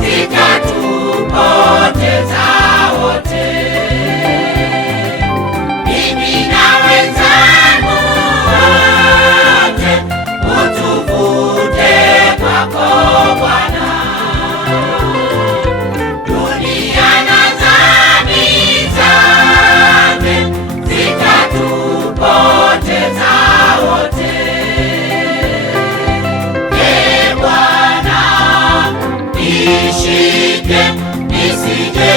zitatupoteza wote. Mimi na wenzangu wote utuvute kwako Bwana. Dunia na dhambi zake zitatupoteza wote. Ee Bwana, nishike nisije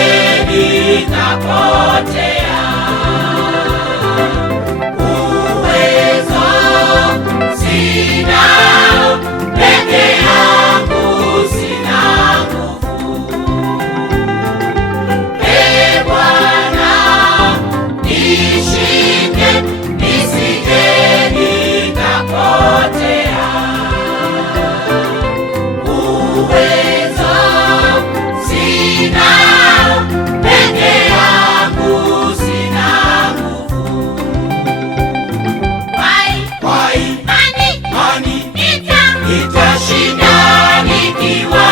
nikapotea. Uwezo sinao, peke yangu sina nguvu. Ee Bwana, nishike nisije nikapotea. Uwezo sinao, peke yangu sina nguvu. Nitashinda nikiwa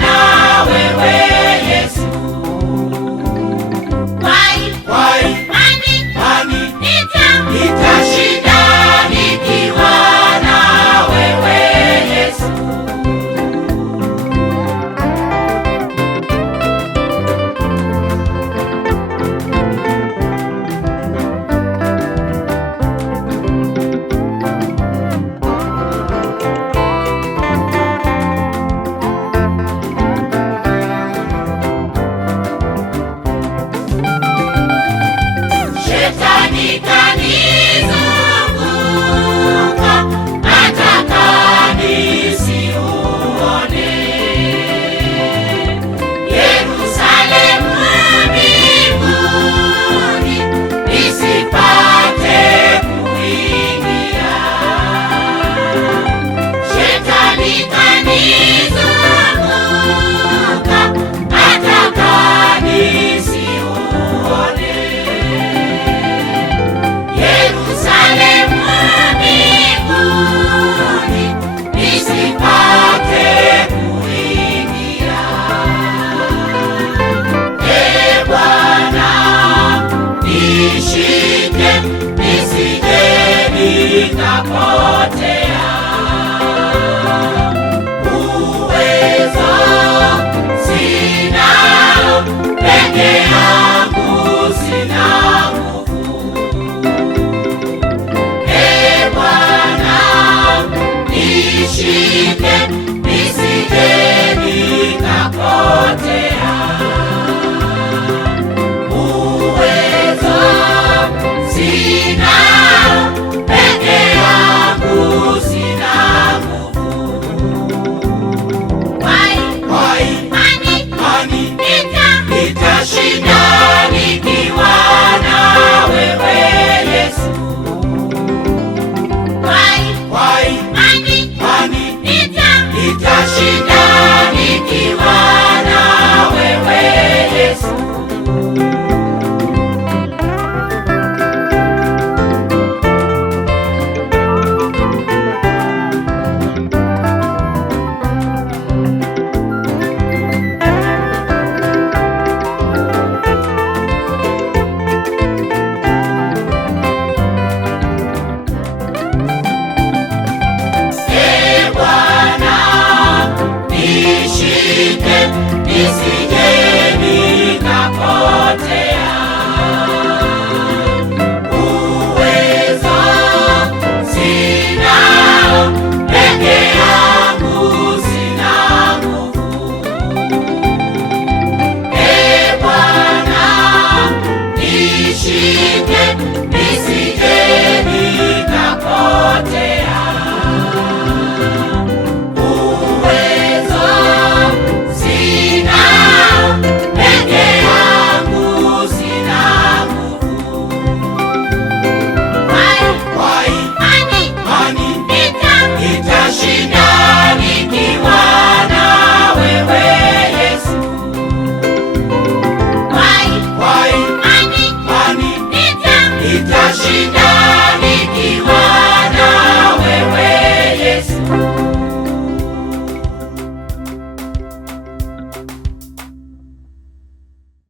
na wewe Yesu. Nitashinda nikiwa na wewe Yesu. Shetani kanizunguka, nataka nisiuone Yerusalemu mbinguni, nisipate kuingia. Shetani kanizunguka, nataka nisiuone Yerusalemu mbinguni, nisipate kuingia. Ee Bwana, nishike nisije nikapotea. Uwezo sinao, peke yangu sina nguvu. Ee Bwana, nishike nisije nikapotea. Uwezo sinao, peke yangu sina nguvu. Nitashinda nikiwa na wewe Yesu. Nitashinda nikiwa na wewe Yesu. Ee Bwana, nishike nisije nikapotea. Uwezo sinao, peke yangu sina nguvu. Ee Bwana, nishike nisije nikapotea. Uwezo sinao, peke yangu sina nguvu. Nitashinda nikiwa na wewe Yesu. Nitashinda nikiwa